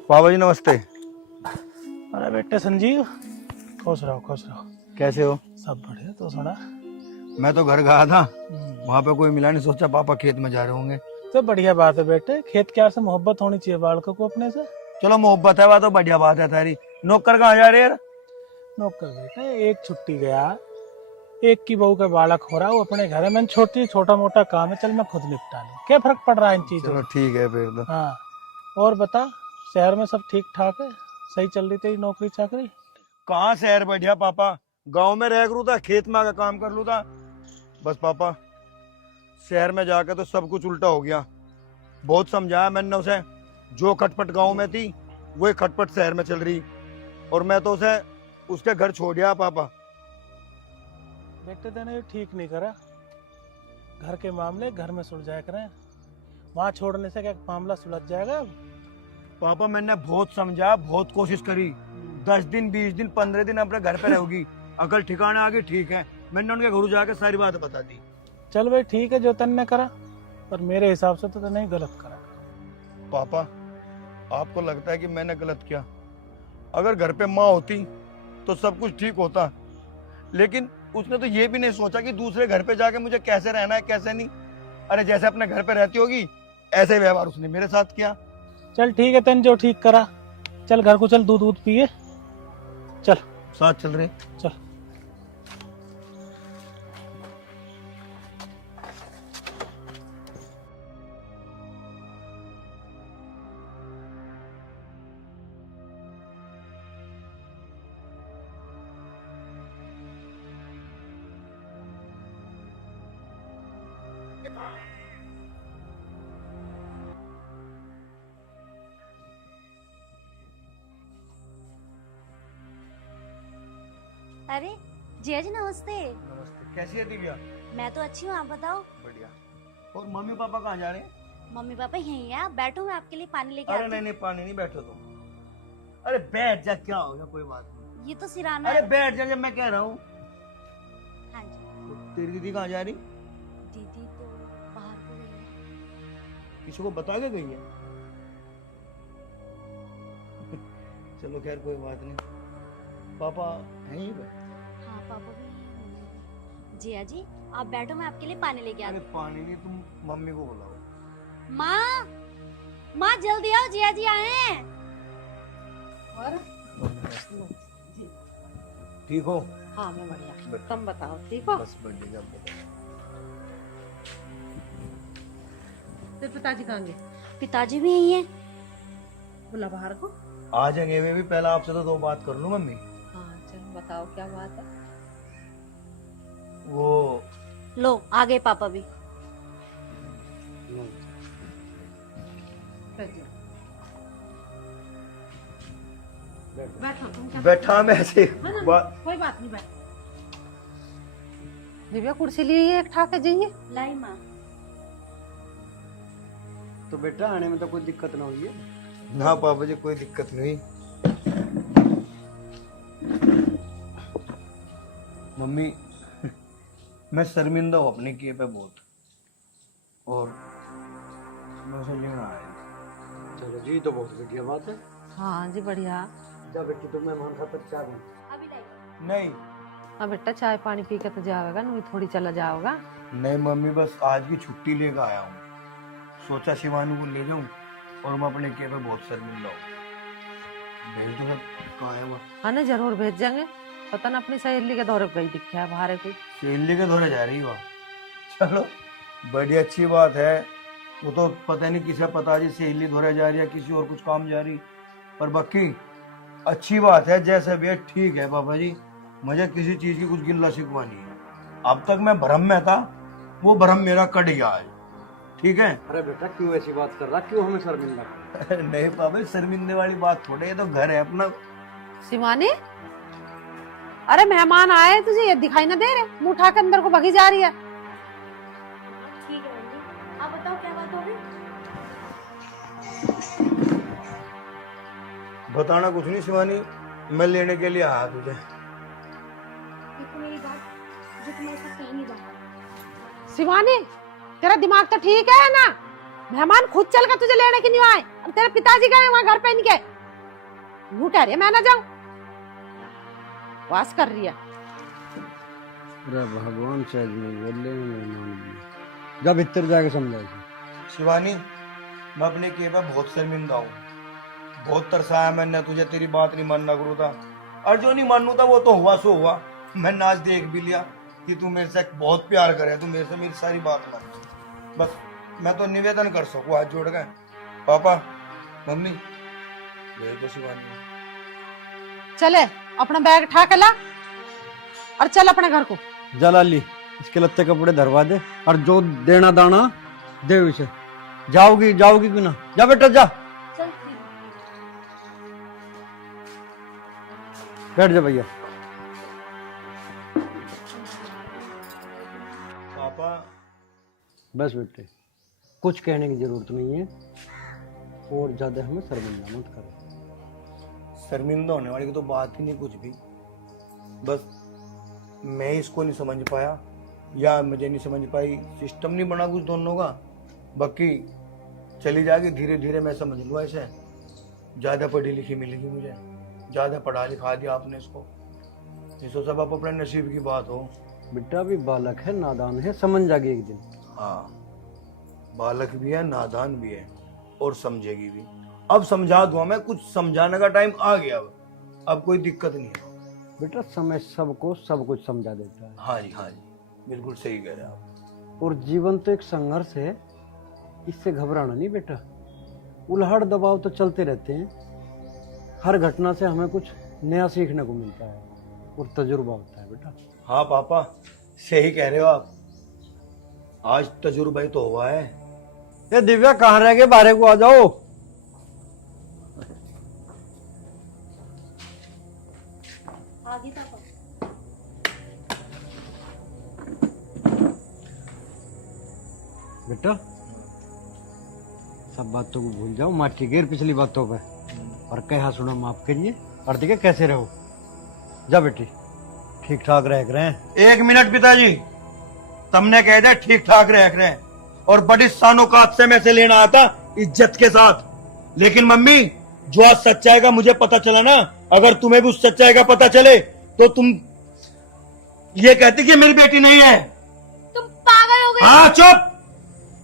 बाबा जी नमस्ते। अरे बेटे संजीव, खुश रहो खुश रहो। कैसे हो? सब बढ़िया। तो सुना, मैं तो घर गया था, वहाँ पे कोई मिला नहीं, सोचा पापा खेत में जा रहे होंगे। तो बढ़िया बात है बेटे, खेत क्यार से मोहब्बत होनी चाहिए बालकों को अपने से। चलो मोहब्बत है, वह तो बढ़िया बात है तारी। नौकर कहाँ जा रहे यार? नौकर बेटे एक छुट्टी गया, एक की बहू का बालक हो रहा, वो अपने घर है। मैंने छोटा मोटा काम है, चल मैं खुद निपटा लूं। क्या फर्क पड़ रहा है इन चीजों चलो से? ठीक है फिर तो। हाँ, और बता, शहर में सब ठीक ठाक है? सही चल रही तेरी नौकरी चाकरी? कहाँ शहर बैठिया पापा, गांव में रह करूँ था, खेत में आकर काम कर लूँ था। बस पापा शहर में जाकर तो सब कुछ उल्टा हो गया। बहुत समझाया मैंने उसे, जो खटपट गांव में थी वही खटपट शहर में चल रही, और मैं तो उसे उसके घर छोड़ दिया पापा। बेटे तेने ठीक नहीं करा। घर के मामले घर में सुलझाया करें, वहां छोड़ने से क्या मामला सुलझ जाएगा? पापा मैंने बहुत समझा, बहुत कोशिश करी। 10 दिन 20 दिन 15 दिन अपने घर पे रहोगी, अकल ठिकाने आ गई, ठीक है। मैंने उनके घर जाकर सारी बात बता दी। चल भाई ठीक है, जो तन ने करा, पर मेरे हिसाब से तो तने गलत करा। पापा, आपको लगता है कि मैंने गलत किया? अगर घर पे माँ होती तो सब कुछ ठीक होता, लेकिन उसने तो ये भी नहीं सोचा कि दूसरे घर पे जाके मुझे कैसे रहना है कैसे नहीं। अरे जैसे अपने घर पे रहती होगी ऐसे व्यवहार उसने मेरे साथ किया। चल ठीक है, तन जो ठीक करा। चल घर को चल, दूध दूध पिए। चल साथ चल रहे। चल। अरे जिया जी नमस्ते। नमस्ते, कैसी है दिव्या? मैं तो अच्छी हूँ, आप बताओ। बढ़िया। और मम्मी पापा कहाँ जा रहे हैं? मम्मी पापा यहीं हैं, आप बैठो, मैं आपके लिए पानी लेके अरे आती नहीं हूँ। नहीं, पानी नहीं, बैठो तुम। अरे बैठ जा, क्या हो गया, कोई बात नहीं। ये तो सिराना अरे है। बैठ जा, जब मैं कह रहा हूँ। हाँ जी। तेरी दीदी कहाँ जा रही? दीदी तो बाहर को गई है। किसी को बता के गई है? चलो खैर कोई बात नहीं। पापा हैं ही पे? हाँ पापा भी यहीं होंगे। जिया जी आप बैठो, मैं आपके लिए पानी लेके आती अरे पानी नहीं, तुम मम्मी को बुलाओ। हूँ। माँ, माँ जल्दी आओ, जिया जी आए हैं। और ठीक हो? हाँ मैं बढ़िया, तुम बताओ ठीक हो? बस बढ़िया, जब बताओ। तेरे पिताजी कहाँ गए? पिताजी भी यहीं हैं। बोला बाहर को। आ जाएंगे वे भी, पहले आपसे तो दो बात कर लूं मम्मी। हाँ चलो बताओ क्या बात है। वो लो आ गए पापा भी। बैठ जाओ। बैठो तुम क्या। बैठा मैं ऐसे हाँ ना, बात। कोई बात नहीं, बैठ। दिव्या कुर्सी लिए एक ठाके जाइए। लाई माँ। तो बेटा आने में तो कोई दिक्कत ना हुई है? ना पापा जी, कोई दिक्कत नहीं। मम्मी मैं शर्मिंदा हूँ अपने किए पे बहुत, और मैं उसे लेना आया। चलो जी, तो बहुत बढ़िया बात है। हाँ जी बढ़िया। जा बेटी, तुम मेहमान खातर चाय बन। अभी लाई। नहीं अब बेटा चाय पानी पी के तो जाओगा, नहीं थोड़ी चला जाओगा। नहीं मम्मी, बस आज की छुट्टी लेकर आया हूँ। सोचा शिवानी को ले जाऊं, और मैं अपने किए पे बहुत शर्मिंदा हूँ। भेज दो, कहाँ है वो? हाँ ना जरूर भेज जाएंगे। पता ना अपनी सहेली के दौरे पे गई दिखा है बाहर है कोई। सहेली के दौरे जा रही हो? चलो बड़ी अच्छी बात है। वो तो पता नहीं किसे पता जी, सहेली दौरे जा रही है, किसी और कुछ काम जा रही, पर बाकी अच्छी बात है। जैसे भी है ठीक है पापा जी, मुझे किसी चीज की कुछ गिल्ला शिकवा नहीं है। अब तक मैं भ्रम में था, वो भ्रम मेरा कट गया है। ठीक है? अरे बेटा क्यों ऐसी बात कर रहा, क्यों हमें शर्मिंदा कर रहा? नहीं पापा, शर्मिंदे वाली बात थोड़ी, ये तो घर है अपना। शिवानी, अरे मेहमान आए, तुझे ये दिखाई ना दे रहे? मुंह उठा के अंदर को भगी जा रही है। ठीक है बहन, आप बताओ क्या बात होगी। बताना कुछ नहीं शिवानी, मैं लेने के लिए आया तुझे। देखो मेरी बात, जो तुम्हारे साथ कहीं नहीं जाता। शिवानी तेरा दिमाग तो ठीक है ना? मेहमान खुद चल कर तुझे लेने के नहीं आए, अब तेरे पिताजी गए वहां घर पे इनके। यूं कह रही है मैं ना जाऊं, वास कर रही है। अरे भगवान शायद नहीं बोले मेहमान। जा भीतर जाके समझा। शिवानी मैं अपने किए पे बहुत शर्मिंदा हूँ। बहुत तरसाया मैंने तुझे, तेरी बात नहीं मानना गुरु था, और जो नहीं मानू था वो तो हुआ सो हुआ। मैंने आज देख भी लिया कि तू मेरे से बहुत प्यार करे, तू मेरे से मेरी सारी बात मान। बस मैं तो निवेदन कर सकूँ हाथ जोड़ के, पापा मम्मी भेज दो शिवानी। चले अपना बैग उठा के ला और चल अपने घर को। जा लाली, इसके लत्ते कपड़े धरवा दे, और जो देना दाना दे उसे। जाओगी जाओगी क्यों ना? जा बेटा जा, चल ठीक है। बैठ जा भैया। पापा बस बेटे, कुछ कहने की जरूरत नहीं है, और ज्यादा हमें शर्मिंदा मत करो। शर्मिंदा होने वाली की तो बात ही नहीं कुछ भी। बस मैं इसको नहीं समझ पाया, या मुझे नहीं समझ पाई, सिस्टम नहीं बना कुछ दोनों का। बाकी चली जाएगी धीरे धीरे, मैं समझ लूँ ऐसे। ज्यादा पढ़ी लिखी मिलेगी मुझे, ज्यादा पढ़ा लिखा दिया आपने इसको। इसको सब आप अपने नसीब की बात हो। बेटा अभी बालक है, नादान है, समझ जाएगी एक दिन। हाँ, बालक भी है, नादान भी है, और समझेगी भी। अब समझा दूंगा मैं, कुछ समझाने का टाइम आ गया। अब कोई दिक्कत नहीं है। बेटा समय सबको सब कुछ समझा देता है। हाँ जी, हाँ जी, बिल्कुल सही कह रहे हैं आप। और जीवन तो एक संघर्ष है, इससे घबराना नहीं बेटा। उल्हाड़ दबाव तो चलते रहते हैं, हर घटना से हमें कुछ नया सीखने को मिलता है और तजुर्बा होता है बेटा। हाँ पापा, सही कह रहे हो आप। आज तजुर्बा ही तो हुआ है। ये दिव्या कहाँ रह गए, बाहर को आ जाओ। आगे पापा। बेटा सब बातों को भूल जाओ, मार के गिर पिछली बातों पे, और कहा सुना माफ करिए, और देखिए कैसे रहो। जा बेटी, ठीक ठाक रह रहे हैं। 1 मिनट पिताजी, तुमने कह दिया ठीक ठाक रह रहे हैं, और बड़ी सानोकात से मैं से लेना आया था इज्जत के साथ। लेकिन मम्मी, जो आज सच्चाई का मुझे पता चला ना, अगर तुम्हें भी उस सच्चाई का पता चले तो तुम ये कहती कि मेरी बेटी नहीं है। तुम पागल हो गए। हाँ चुप,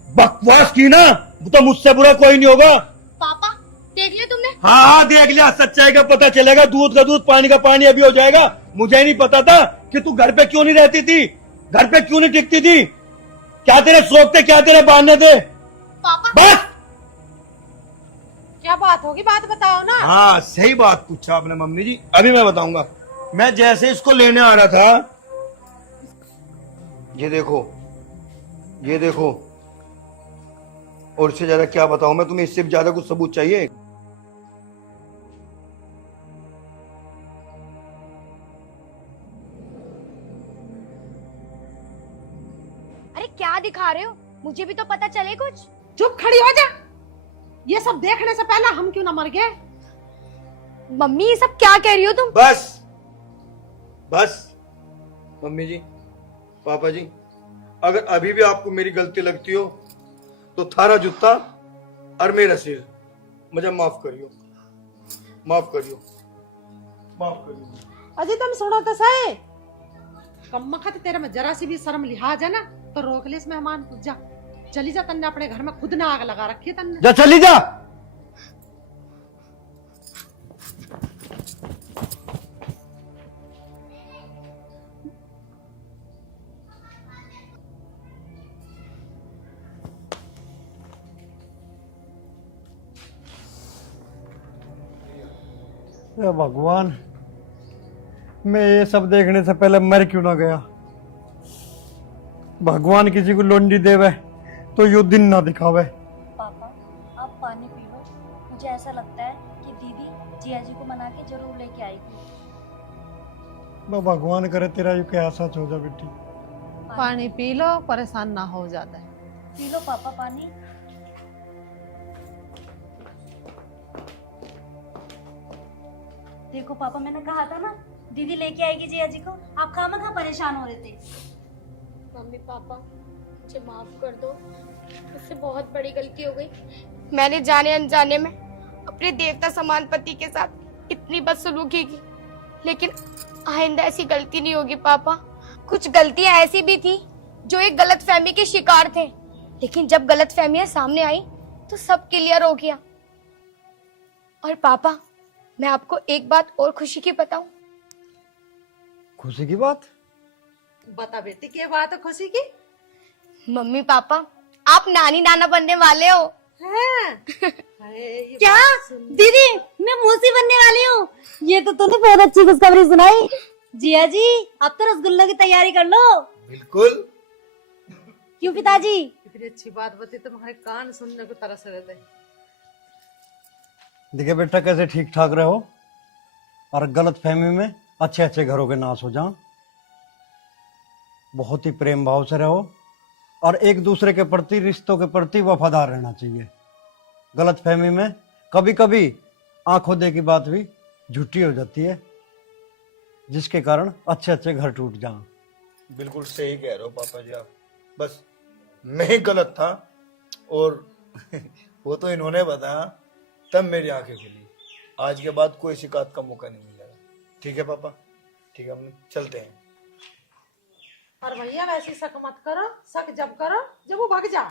बकवास की ना तो मुझसे बुरा कोई नहीं होगा। पापा देख लिया तुमने? हाँ हाँ देख लिया, सच्चाई का पता चलेगा, दूध का दूध पानी का पानी अभी हो जाएगा। मुझे नहीं पता था कि तू घर पे क्यों नहीं रहती थी, घर पे क्यों नहीं टिकती थी। क्या तेरे शौक थे, क्या तेरे बहाने थे? पापा बस। क्या बात होगी, बात बताओ ना। हाँ सही बात पूछा आपने मम्मी जी, अभी मैं बताऊंगा। मैं जैसे इसको लेने आ रहा था, ये देखो, ये देखो, और इससे ज्यादा क्या बताऊं मैं तुम्हें, इससे भी ज्यादा कुछ सबूत चाहिए? अरे क्या दिखा रहे हो, मुझे भी तो पता चले कुछ। चुप खड़ी हो जा। ये सब देखने से पहले हम क्यों ना मर गए। मम्मी ये सब क्या कह रही हो तुम? बस बस मम्मी जी, पापा जी, अगर अभी भी आपको मेरी गलती लगती हो तो थारा जूता और मेरा सिर, मुझे माफ करियो, माफ करियो, माफ करियो। अजी तुम सुनो तो सही, कम्मखत तेरे में जरा सी भी शर्म लिहाज है ना तो रोक ले इस मेहमान को। जा चली जा, तन्ने अपने घर में खुद ना आग लगा रखी है तन्ने। जा चली जा। या भगवान, मैं ये सब देखने से पहले मर क्यों ना गया। भगवान किसी को लोंडी देवे तो यो दिन ना दिखावे। पापा आप पानी पी लो, मुझे ऐसा लगता है कि दीदी जिया जी को मना के जरूर लेके आएगी। मैं भगवान करे तेरा यू क्या सच हो जा बेटी। पानी पी लो, परेशान ना हो जाता है। पी लो पापा पानी। देखो पापा, मैंने कहा था ना दीदी लेके आएगी जिया जी को, आप खामखा परेशान हो रहे थे। मम्मी पापा मुझे माफ कर दो, मुझसे बहुत बड़ी गलती हो गई। मैंने जाने अनजाने में अपने देवता समान पति के साथ इतनी बदसलूकी की, लेकिन आइंदा ऐसी गलती नहीं होगी पापा। कुछ गलतियां ऐसी भी थी जो एक गलतफहमी के शिकार थे, लेकिन जब गलतफहमियां सामने आई तो सब क्लियर हो गया। और पापा मैं आपको एक बात और खुशी की बताऊं। खुशी की बात? बता बेटी, क्या बात है खुशी की? मम्मी पापा आप नानी नाना बनने वाले हो। हैं? अरे ये क्या बात सुन। दीदी, मैं मौसी बनने वाली हूँ। ये तो तूने बहुत अच्छी खुशखबरी सुनाई। जिया जी अब तो रसगुल्ला की तैयारी कर लो। बिल्कुल। क्यों पिताजी? इतनी अच्छी बात बती, तुम्हारे कान सुनने को तरस रहे थे। देखिए बेटा कैसे ठीक ठाक रहो और गलत फहमी में अच्छे अच्छे घरों के नाश हो जाओ। बहुत ही प्रेम भाव से रहो और एक दूसरे के प्रति, रिश्तों के प्रति वफादार रहना चाहिए। गलत फहमी में कभी कभी आंखों दे की बात भी झूठी हो जाती है, जिसके कारण अच्छे अच्छे घर टूट जाएं। बिल्कुल सही कह रहे हो पापा जी आप। बस मैं ही गलत था और वो तो इन्होंने बताया, तब मेरी आंखें खुली। आज के बाद कोई शिकायत का मौका नहीं मिलेगा। ठीक है पापा, ठीक है, हम चलते हैं। और भैया वैसी शक मत करो, शक जब करो जब वो भाग जा।